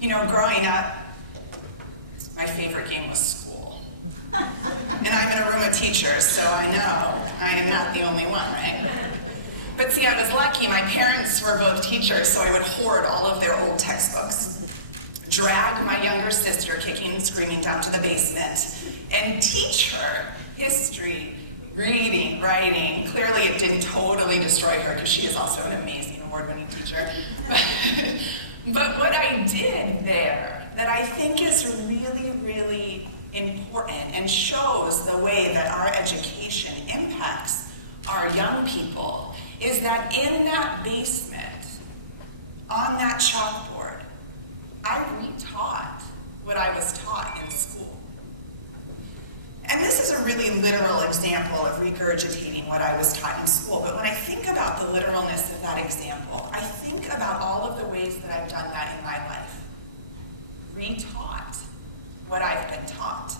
You know, growing up, my favorite game was school. And I'm in a room of teachers, so I know I am not the only one, right? But see, I was lucky. My parents were both teachers, so I would hoard all of their old textbooks, drag my younger sister kicking and screaming down to the basement, and teach her history, reading, writing. Clearly it didn't totally destroy her, because she is also an amazing award-winning teacher. But what I did there that I think is really, really important and shows the way that our education impacts our young people is that in that basement, on that chalkboard, I retaught what I was taught in school. And this is a really literal example of regurgitating what I was taught in school, but when I think about the literalness of that example, I think about all of the ways that I've done that in my life. Retaught what I've been taught.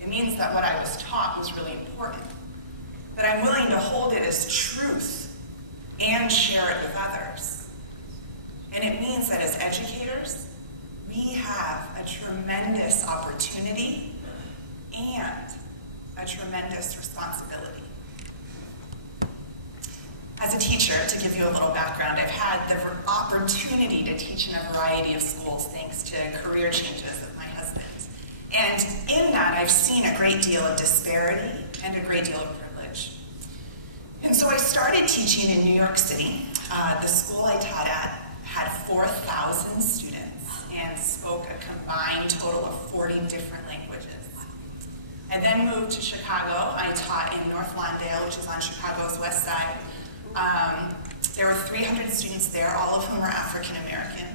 It means that what I was taught was really important, that I'm willing to hold it as truth and share it with others. And it means that as educators, we have a tremendous opportunity and a tremendous responsibility. As a teacher, to give you a little background, I've had the opportunity to teach in a variety of schools thanks to career changes of my husband. And in that, I've seen a great deal of disparity and a great deal of privilege. And so I started teaching in New York City. The school I taught at had 4,000 students and spoke a combined total of 40 different languages. I then moved to Chicago. I taught in North Lawndale, which is on Chicago's west side. There were 300 students there, all of whom were African American.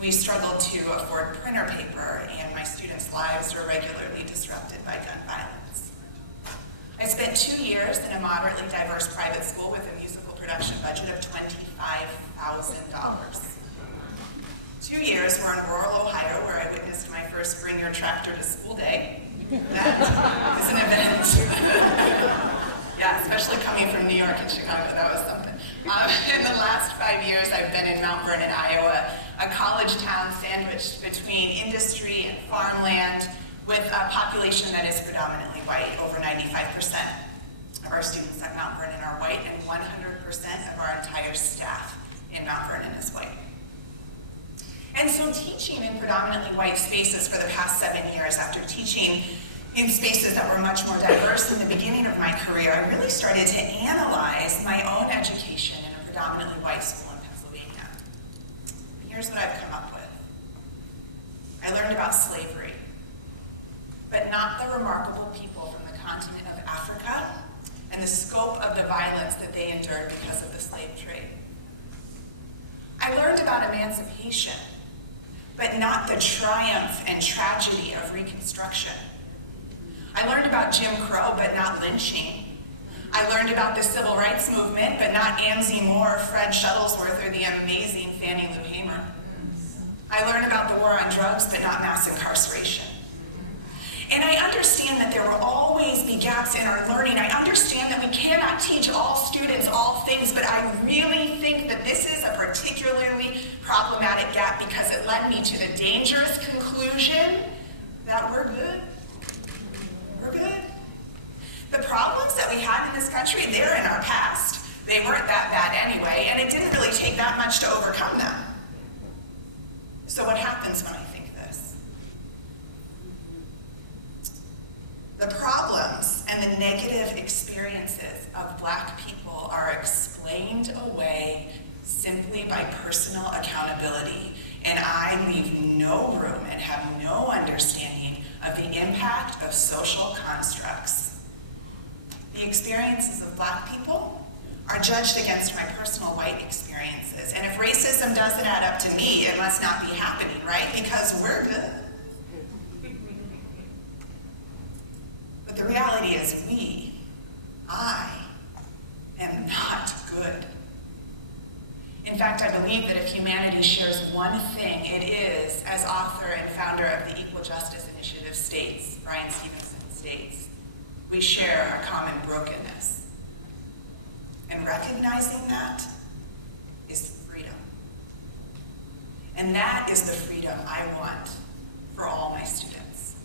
We struggled to afford printer paper, and my students' lives were regularly disrupted by gun violence. I spent 2 years in a moderately diverse private school with a musical production budget of $25,000. 2 years were in rural Ohio, where I witnessed my first Bring Your Tractor to School Day. That is an event. Yeah, especially coming from New York and Chicago, that was something. In the last 5 years, I've been in Mount Vernon, Iowa, a college town sandwiched between industry and farmland, with a population that is predominantly white. Over 95% of our students at Mount Vernon are white, and 100% of our entire staff in Mount Vernon is white. And so teaching in predominantly white spaces for the past 7 years, after teaching in spaces that were much more diverse in the beginning of my career, I really started to analyze my own education in a predominantly white school in Pennsylvania. And here's what I've come up with. I learned about slavery, but not the remarkable people from the continent of Africa and the scope of the violence that they endured because of the slave trade. I learned about emancipation, but not the triumph and tragedy of Reconstruction. I learned about Jim Crow, but not lynching. I learned about the Civil Rights Movement, but not Amzie Moore, Fred Shuttlesworth, or the amazing Fannie Lou Hamer. I learned about the war on drugs, but not mass incarceration. And I understand that there will always be gaps in our learning. I understand that we cannot teach all students all things, but I really think that this is a particularly problematic gap because it led me to the dangerous conclusion that we're good. We're good. The problems that we had in this country, they're in our past. They weren't that bad anyway, and it didn't really take that much to overcome them. So what happens when I think this? The problems and the negative experiences of Black people are explained away simply by personal accountability, and I leave no room and have no understanding of the impact of social constructs. The experiences of Black people are judged against my personal white experiences, and if racism doesn't add up to me, it must not be happening, right? Because we're good. But the reality is I am not good. In fact, I believe that if humanity shares one thing, it is, as author and founder of the Equal Justice Initiative states, Brian Stevenson states, we share a common brokenness. And recognizing that is freedom. And that is the freedom I want for all my students.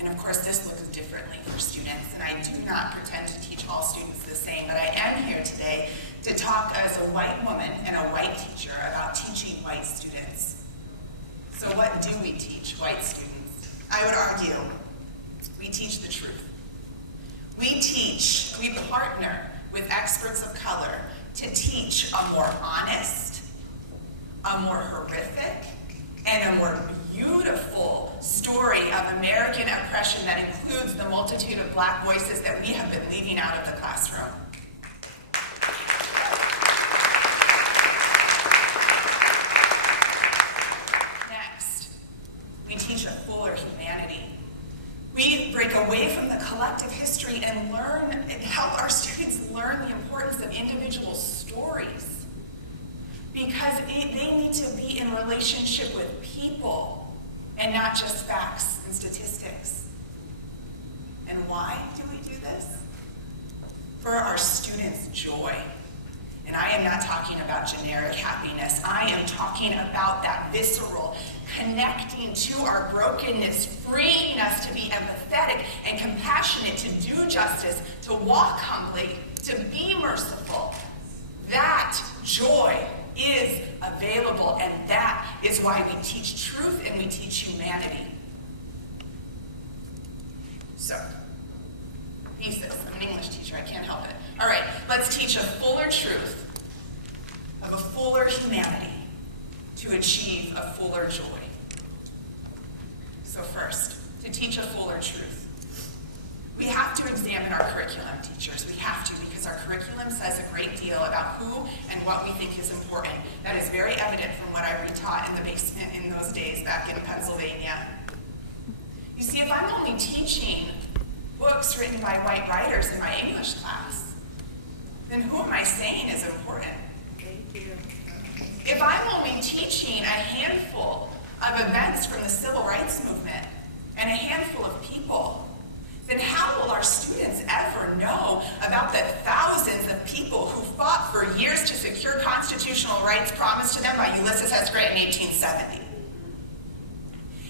And of course, this looks differently for students, and I do not pretend to teach all students the same, but I am here today to talk as a white woman and a white teacher about teaching white students. So what do we teach white students? I would argue we teach the truth. We partner with experts of color to teach a more honest, a more horrific, and a more beautiful story of American oppression that includes the multitude of Black voices that we have been leaving out of the classroom. Next, we teach a fuller humanity. We break away from the collective history and help our students learn the importance of individual stories. Because they need to be in relationship with people and not just facts and statistics. And why do we do this? For our students' joy. And I am not talking about generic happiness. I am talking about that visceral, connecting to our brokenness, freeing us to be empathetic and compassionate, to do justice, to walk humbly, to be merciful. That joy is available, and that is why we teach truth and we teach humanity. So, thesis. I'm an English teacher, I can't help it. All right, let's teach a fuller truth of a fuller humanity to achieve a fuller joy. So first, to teach a fuller truth, we have to examine our curriculum, teachers. We have to, because our curriculum says a great deal about who and what we think is important. That is very evident from what I retaught in the basement in those days back in Pennsylvania. You see, if I'm only teaching books written by white writers in my English class, then who am I saying is important? If I'm only teaching a handful of events from the civil rights movement and a handful of people, then how will our students ever know about the thousands of people who fought for years to secure constitutional rights promised to them by Ulysses S. Grant in 1870?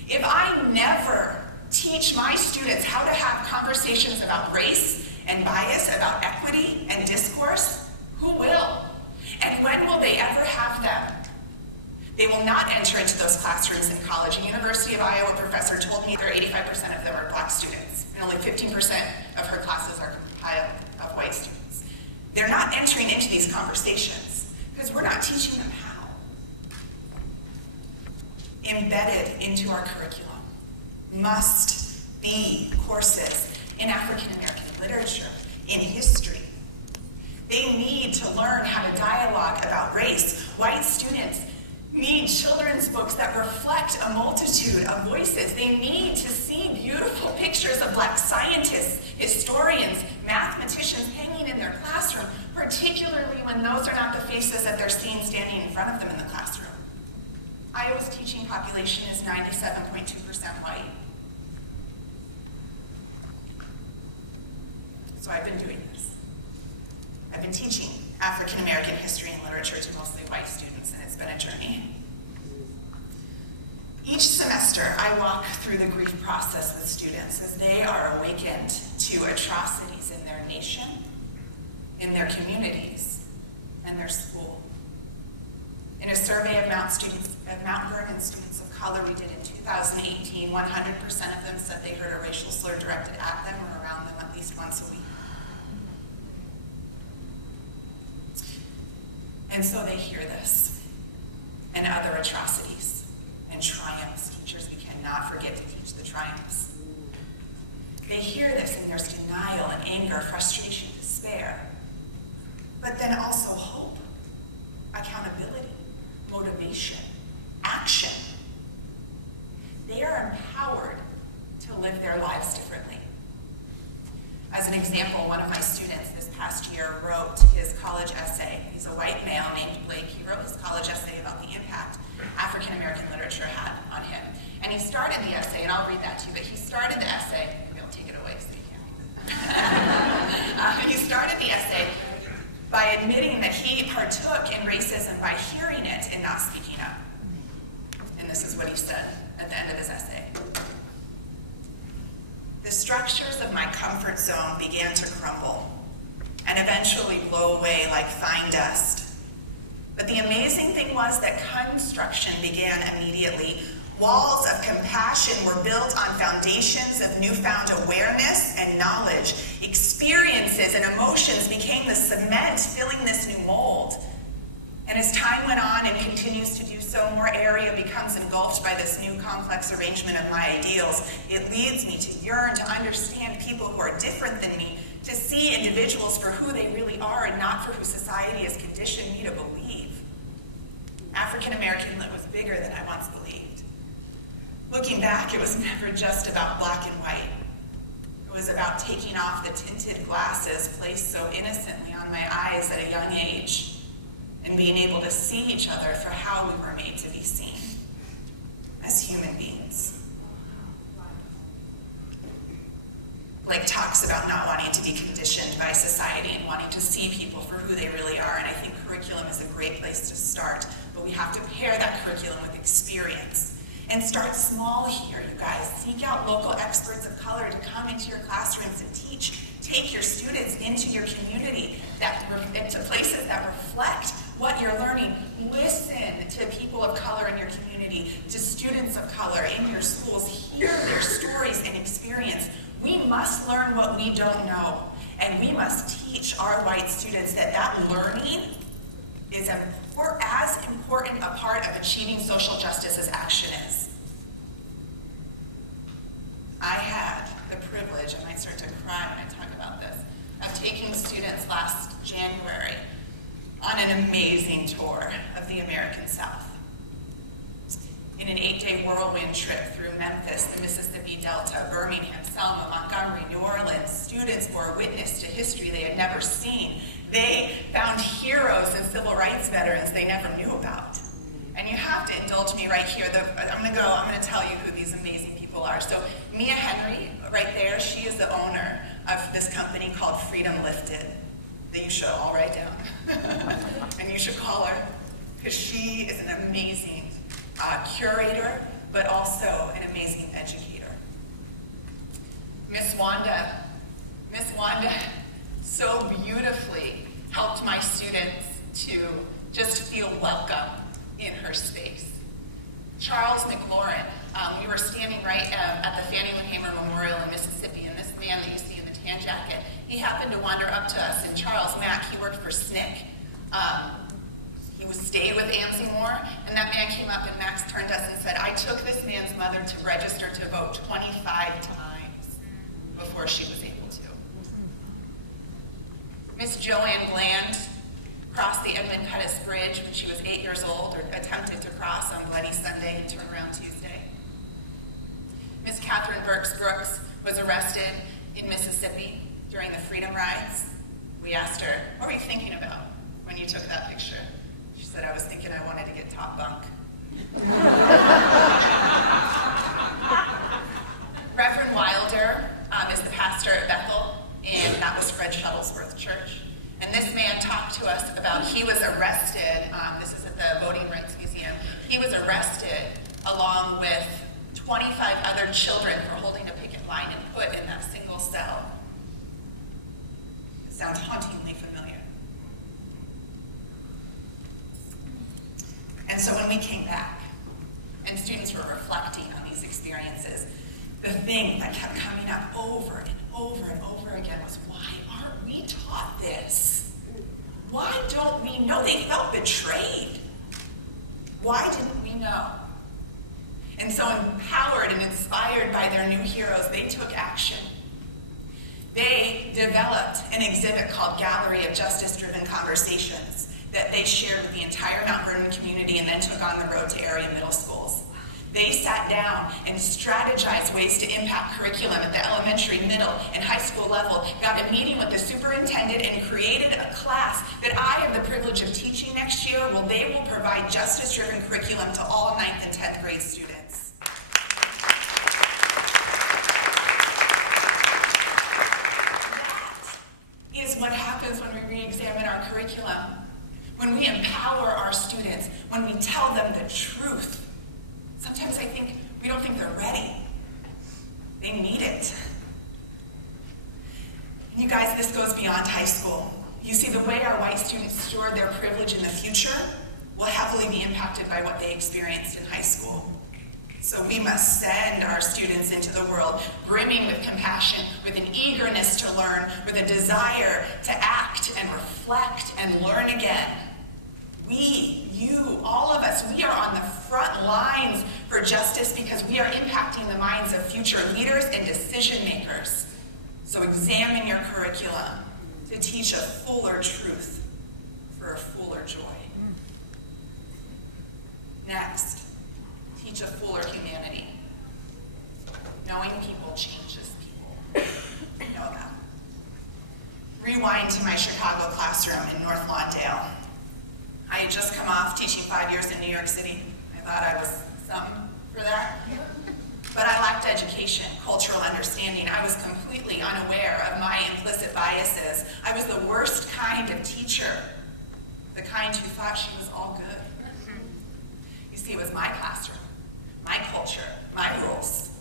If I never teach my students how to have conversations about race and bias, about equity and discourse, who will? And when will they ever have them? They will not enter into those classrooms in college. A University of Iowa professor told me 85% of them are Black students, and only 15% of her classes are compiled of white students. They're not entering into these conversations because we're not teaching them how. Embedded into our curriculum must be courses in African American literature, in history. They need to learn how to dialogue about race. White students need children's books that reflect a multitude of voices. They need to see beautiful pictures of Black scientists, historians, mathematicians hanging in their classroom, particularly when those are not the faces that they're seeing standing in front of them in the classroom. Iowa's teaching population is 97.2% white. So I've been doing this. I've been teaching African American history and literature to mostly white students, and it's been a journey. Each semester, I walk through the grief process with students as they are awakened to atrocities in their nation, in their communities, and their school. In a survey of Mount Vernon students of color we did in 2018, 100% of them said they heard a racial slur directed at them or around them at least once a week. And so they hear this, and other atrocities, and triumphs. Teachers, we cannot forget to teach the triumphs. They hear this, and there's denial and anger, frustration, despair. But then also hope, accountability, motivation, action. They are empowered to live their lives differently. As an example, one of my students this past year wrote his college essay. He's a white male named Leigh. He wrote his college essay about the impact African American literature had on him. And he started the essay, and I'll read that to you, but he started the essay, maybe I'll take it away so you can't read it. He started the essay by admitting that he partook in racism by hearing it and not speaking up. is what he said at the end of his essay. The structures of my comfort zone began to crumble and eventually blow away like fine dust. But the amazing thing was that construction began immediately. Walls of compassion were built on foundations of newfound awareness and knowledge. Experiences and emotions became the cement filling this new mold. And as time went on and continues to do so, more area becomes engulfed by this new complex arrangement of my ideals. It leads me to yearn to understand people who are different than me, to see individuals for who they really are and not for who society has conditioned me to believe. African American was bigger than I once believed. Looking back, it was never just about black and white. It was about taking off the tinted glasses placed so innocently on my eyes at a young age and being able to see each other for how we were made to be seen, as human beings. Blake talks about not wanting to be conditioned by society and wanting to see people for who they really are, and I think curriculum is a great place to start, but we have to pair that curriculum with experience. And start small here, you guys. Seek out local experts of color to come into your classrooms and teach. Take your students into your community, into places that reflect what you're learning. Listen to people of color in your community, to students of color in your schools. Hear their stories and experience. We must learn what we don't know, and we must teach our white students that learning is as important a part of achieving social justice as action is. I had the privilege, I might start to cry when I talk about this, of taking students last January on an amazing tour of the American South. In an 8-day whirlwind trip through Memphis, the Mississippi Delta, Birmingham, Selma, Montgomery, New Orleans, students bore witness to history they had never seen. They found heroes and civil rights veterans they never knew about. And you have to indulge me right here. I'm going to tell you who these amazing people are. So Mia Henry, right there, she is the owner of this company called Freedom Lifted, that you should all write down. And you should call her, because she is an amazing curator, but also an amazing educator. Miss Wanda so beautifully helped my students to just feel welcome in her space. Charles McLaurin, we were standing right at the Fannie Lou Hamer Memorial in Mississippi, and this man that you see in the tan jacket, he happened to wander up to us, and Charles Mack, he worked for SNCC. He stayed with Ansley Moore, and that man came up and Max turned to us and said, I took this man's mother to register to vote 25 times before she was able to. Miss Joanne Bland crossed the Edmund Pettus Bridge when she was 8 years old, or attempted to cross on Bloody Sunday and turn around Tuesday. Miss Catherine Burks Brooks was arrested in Mississippi during the Freedom Rides. We asked her, what were you thinking about when you took that picture? She said, I was thinking I wanted to get top bunk. Reverend Wilder is the pastor at Bethel, and that was Fred Shuttlesworth Church. And this man talked to us about, he was arrested, this is at the Voting Rights Museum, he was arrested along with 25 other children for holding a picket line and put in that single cell. It sounds hauntingly familiar. And so when we came back, and students were reflecting on these experiences, the thing that kept coming up over and over and over again was, why aren't we taught this? Why don't we know? They felt betrayed. Why didn't we know? And so empowered and inspired by their new heroes, they took action. They developed an exhibit called Gallery of Justice-Driven Conversations that they shared with the entire Mount Vernon community and then took on the road to area middle schools. They sat down and strategized ways to impact curriculum at the elementary, middle, and high school level, got a meeting with the superintendent, and created a class that I have the privilege of teaching next year, where they will provide justice-driven curriculum to all 9th and 10th grade students. That is what happens when we re-examine our curriculum, when we empower our students, when we tell them the truth. Sometimes beyond high school. You see, the way our white students steward their privilege in the future will heavily be impacted by what they experienced in high school. So we must send our students into the world brimming with compassion, with an eagerness to learn, with a desire to act and reflect and learn again. We, you, all of us, we are on the front lines for justice because we are impacting the minds of future leaders and decision makers. So examine your curriculum to teach a fuller truth for a fuller joy. Next, teach a fuller humanity. Knowing people changes people. You know that. Rewind to my Chicago classroom in North Lawndale. I had just come off teaching 5 years in New York City. I thought I was something for that. But I lacked education, cultural understanding. I was completely unaware of my implicit biases. I was the worst kind of teacher, the kind who thought she was all good. You see, it was my classroom, my culture, my rules.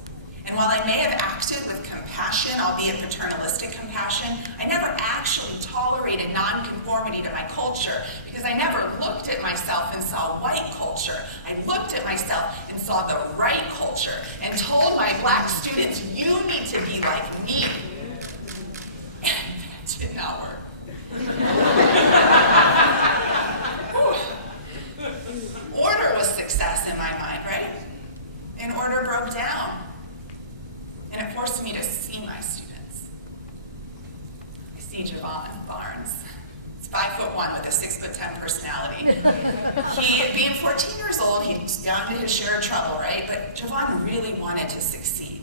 And while I may have acted with compassion, albeit paternalistic compassion, I never actually tolerated nonconformity to my culture because I never looked at myself and saw white culture. I looked at myself and saw the right culture and told my black students, you need to be like me. And that did not work. Order was success in my mind, right? And order broke down. And it forced me to see my students. I see Javon Barnes. He's 5'1" with a 6'10" personality. He, being 14 years old, he's down to his share of trouble, right? But Javon really wanted to succeed.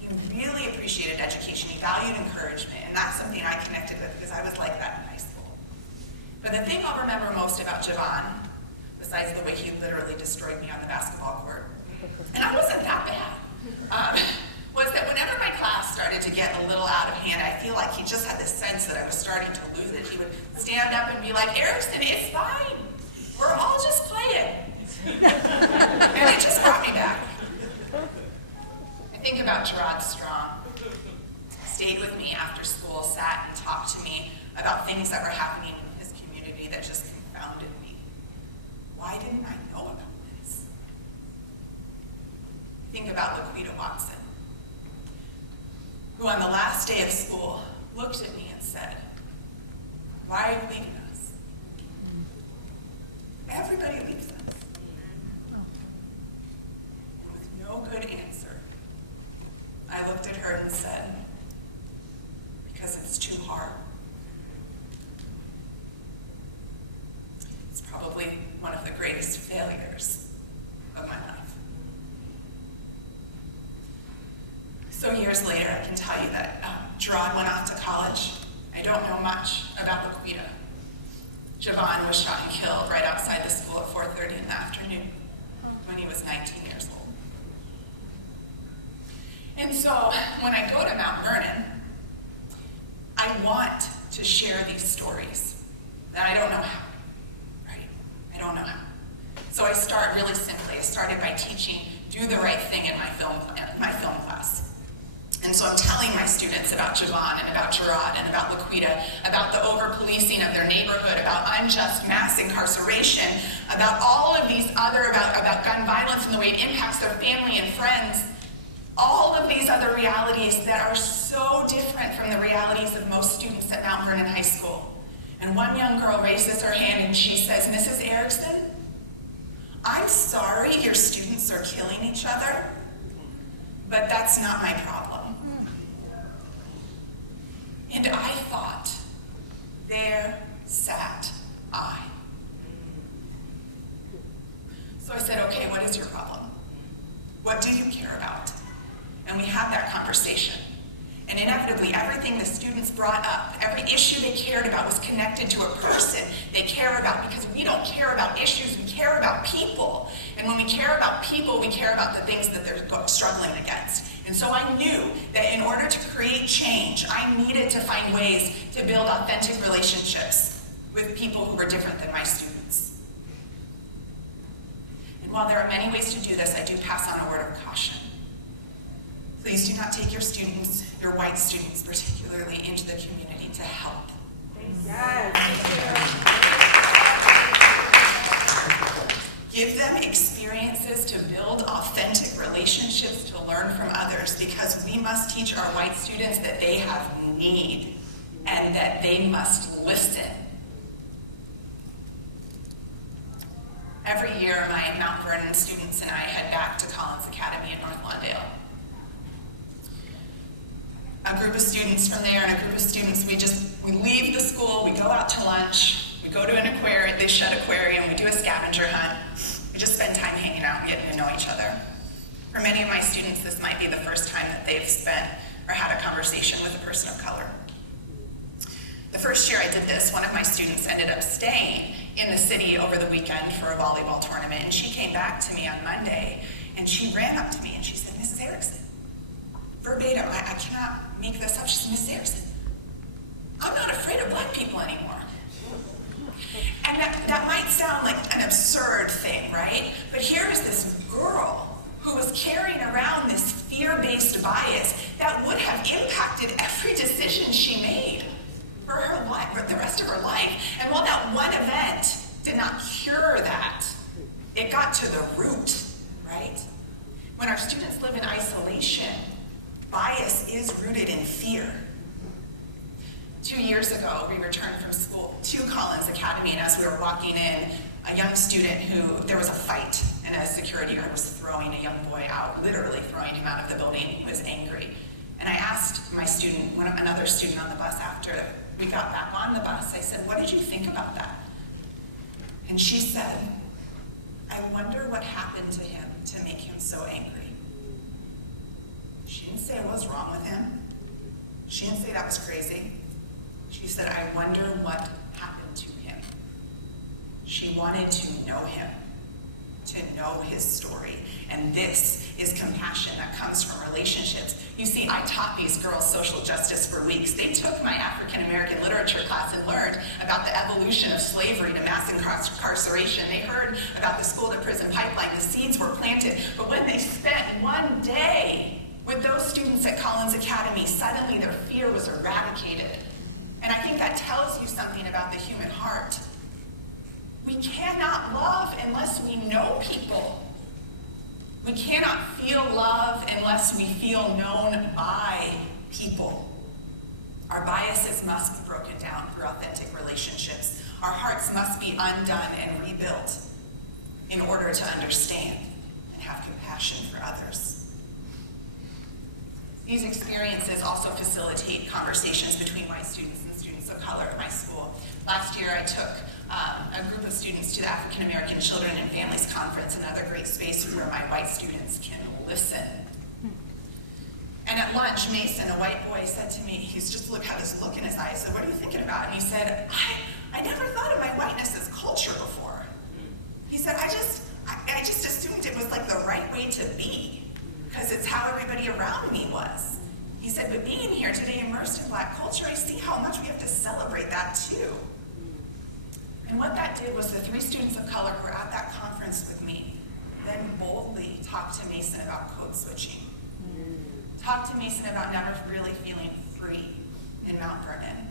He really appreciated education. He valued encouragement, and that's something I connected with because I was like that in high school. But the thing I'll remember most about Javon, besides the way he literally destroyed me on the basketball court, and I wasn't that bad, was that whenever my class started to get a little out of hand, I feel like he just had this sense that I was starting to lose it. He would stand up and be like, Erickson, it's fine. We're all just playing. And it just brought me back. I think about Gerard Strong. Stayed with me after school, sat and talked to me about things that were happening in his community that just confounded me. Why didn't I know about this? Think about Laquita Watson, who on the last day of school looked at me and said, why are you leaving us? Everybody leaves us. With no good answer, I looked at her and said, because it's too hard. It's probably one of the greatest failures of my life. So years later, I can tell you that Gerard went off to college. I don't know much about Laquita. Javon was shot and killed right outside the school at 4:30 in the afternoon when he was 19 years old. And so when I go to Mount Vernon, I want to share these stories. And I don't know how, right? I don't know how. So I start really simply. I started by teaching Do the Right Thing in my film class. And so I'm telling my students about Javon and about Gerard and about Laquita, about the over-policing of their neighborhood, about unjust mass incarceration, about all of these other, about gun violence and the way it impacts their family and friends. All of these other realities that are so different from the realities of most students at Mount Vernon High School. And one young girl raises her hand and she says, Mrs. Erickson, I'm sorry your students are killing each other, but that's not my problem. And I thought, there sat I. So I said, okay, what is your problem? What do you care about? And we had that conversation. And inevitably, everything the students brought up, every issue they cared about was connected to a person they care about, because we don't care about issues, we care about people. And when we care about people, we care about the things that they're struggling against. And so I knew that in order to create change, I needed to find ways to build authentic relationships with people who were different than my students. And while there are many ways to do this, I do pass on a word of caution. Please do not take your students, your white students particularly, into the community to help Give them experiences to build authentic relationships, to learn from others, because we must teach our white students that they have need and that they must listen. Every year, my Mount Vernon students and I head back to Collins Academy in North Lawndale. A group of students from there and a group of students, we leave the school, we go out to lunch, we go to an aquarium, they shut aquarium, we do a scavenger hunt. We just spend time hanging out, getting to know each other. For many of my students, this might be the first time that they've spent or had a conversation with a person of color. The first year I did this, one of my students ended up staying in the city over the weekend for a volleyball tournament, and she came back to me on Monday, and she ran up to me and she said, "Mrs. Erickson," verbatim, I cannot make this up, she said, "Mrs. Erickson, I'm not afraid of black people anymore." And that might sound like an absurd thing, right? But here is this girl who was carrying around this fear-based bias that would have impacted every decision she made for her life, for the rest of her life. And while that one event did not cure that, it got to the root, right? When our students live in isolation, bias is rooted in fear. 2 years ago, we returned from school to Collins Academy, and as we were walking in, a young student there was a fight, and a security guard was throwing a young boy out, literally throwing him out of the building. He was angry. And I asked my student, another student on the bus after we got back on the bus, I said, "What did you think about that?" And she said, "I wonder what happened to him to make him so angry." She didn't say what was wrong with him. She didn't say that was crazy. She said, "I wonder what happened to him." She wanted to know him, to know his story. And this is compassion that comes from relationships. You see, I taught these girls social justice for weeks. They took my African American literature class and learned about the evolution of slavery to mass incarceration. They heard about the school to prison pipeline. The seeds were planted. But when they spent one day with those students at Collins Academy, suddenly their fear was eradicated. And I think that tells you something about the human heart. We cannot love unless we know people. We cannot feel love unless we feel known by people. Our biases must be broken down through authentic relationships. Our hearts must be undone and rebuilt in order to understand and have compassion for others. These experiences also facilitate conversations between white students and students of color at my school. Last year, I took a group of students to the African American Children and Families Conference, another great space where my white students can listen. And at lunch, Mason, a white boy, said to me, he's just had this look in his eye. I said, "What are you thinking about?" And he said, I never thought of my whiteness as culture before. He said, I just assumed it was like the right way to be, because it's how everybody around me was. He said, but being here today immersed in black culture, I see how much we have to celebrate that too. And what that did was the 3 students of color who were at that conference with me then boldly talked to Mason about code switching. Talked to Mason about never really feeling free in Mount Vernon.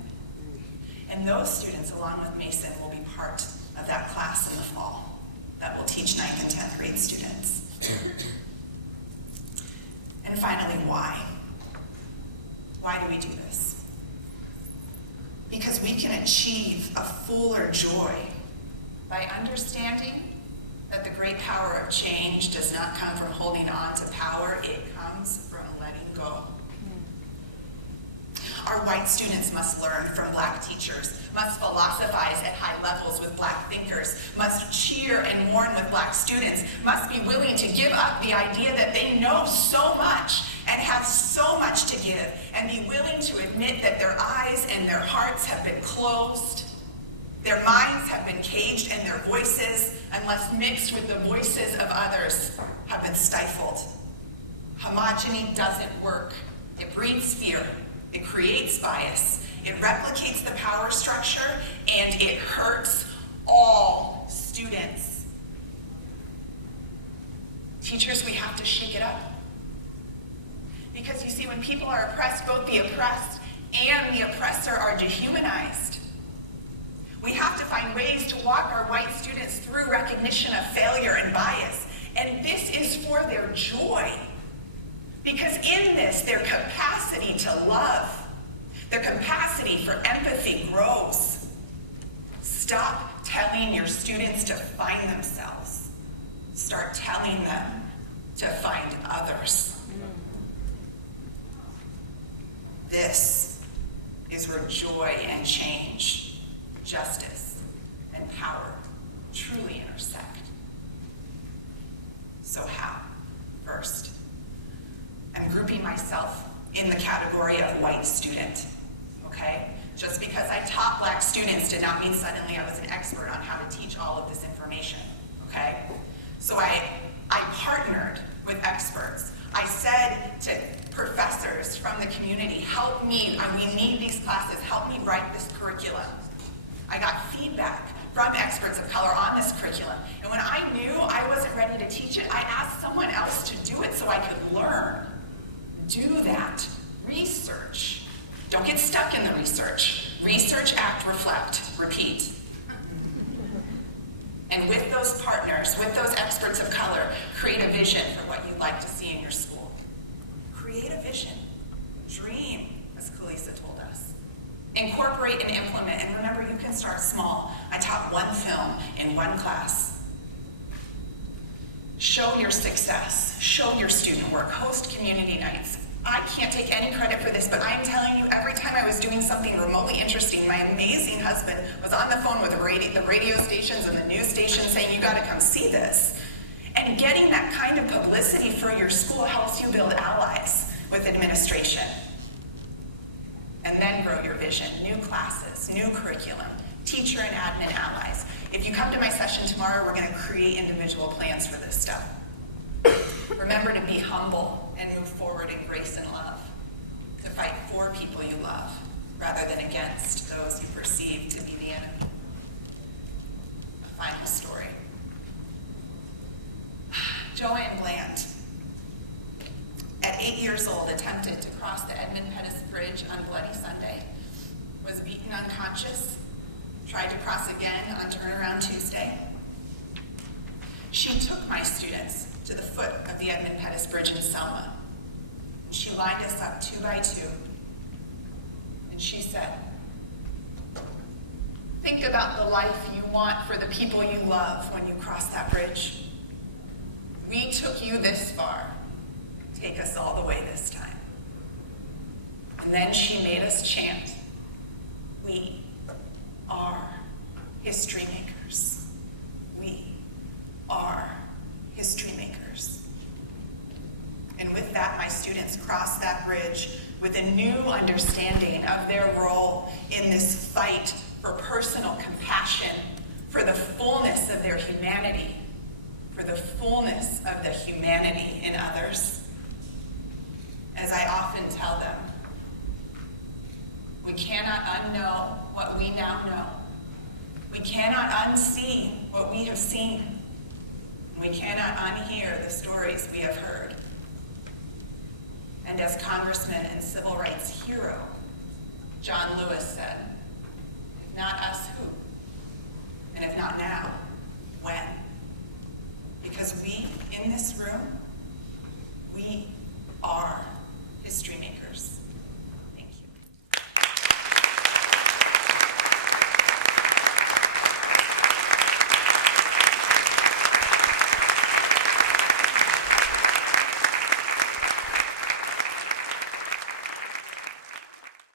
And those students, along with Mason, will be part of that class in the fall that will teach 9th and 10th grade students. And finally, why? Why do we do this? Because we can achieve a fuller joy by understanding that the great power of change does not come from holding on to power, it comes from letting go. Our white students must learn from black teachers, must philosophize at high levels with black thinkers, must cheer and mourn with black students, must be willing to give up the idea that they know so much and have so much to give, and be willing to admit that their eyes and their hearts have been closed, their minds have been caged, and their voices, unless mixed with the voices of others, have been stifled. Homogeny doesn't work. It breeds fear. It creates bias. It replicates the power structure, and it hurts all students. Teachers, we have to shake it up. Because you see, when people are oppressed, both the oppressed and the oppressor are dehumanized. We have to find ways to walk our white students through recognition of failure and bias. And this is for their joy. Because in this, their capacity to love, their capacity for empathy grows. Stop telling your students to find themselves. Start telling them to find others. This is where joy and change, justice and power truly intersect. So how? First, I'm grouping myself in the category of white student, okay? Just because I taught black students did not mean suddenly I was an expert on how to teach all of this information, okay? So I partnered with experts. I said to professors from the community, help me, we need these classes, help me write this curriculum. I got feedback from experts of color on this curriculum. And when I knew I wasn't ready to teach it, I asked someone else to do it so I could learn. Do that. Research. Don't get stuck in the research. Research, act, reflect, repeat. And with those partners, with those experts of color, create a vision for what you'd like to see in your school. Create a vision. Dream, as Kalisa told us. Incorporate and implement. And remember, you can start small. I taught one film in one class. Show your success. Show your student work. Host community nights. I can't take any credit for this, but I am telling you, every time I was doing something remotely interesting, my amazing husband was on the phone with the radio stations and the news stations saying, you gotta come see this. And getting that kind of publicity for your school helps you build allies with administration. And then grow your vision. New classes, new curriculum, teacher and admin allies. If you come to my session tomorrow, we're gonna create individual plans for this stuff. Remember to be humble and move forward in grace and love. To fight for people you love, rather than against those you perceive to be the enemy. A final story. Joanne Bland, at 8 years old, attempted to cross the Edmund Pettus Bridge on Bloody Sunday, was beaten unconscious, tried to cross again on Turnaround Tuesday. She took my students to the foot of the Edmund Pettus Bridge in Selma. She lined us up 2 by 2, and she said, think about the life you want for the people you love when you cross that bridge. We took you this far. Take us all the way this time. And then she made us chant, we are history makers. We are history makers. And with that, my students crossed that bridge with a new understanding of their role in this fight for personal compassion, for the fullness of their humanity, for the fullness of the humanity in others. As I often tell them, we cannot unknow what we now know. We cannot unsee what we have seen. We cannot unhear the stories we have heard. And as Congressman and civil rights hero John Lewis said, if not us, who? And if not now, when? Because we in this room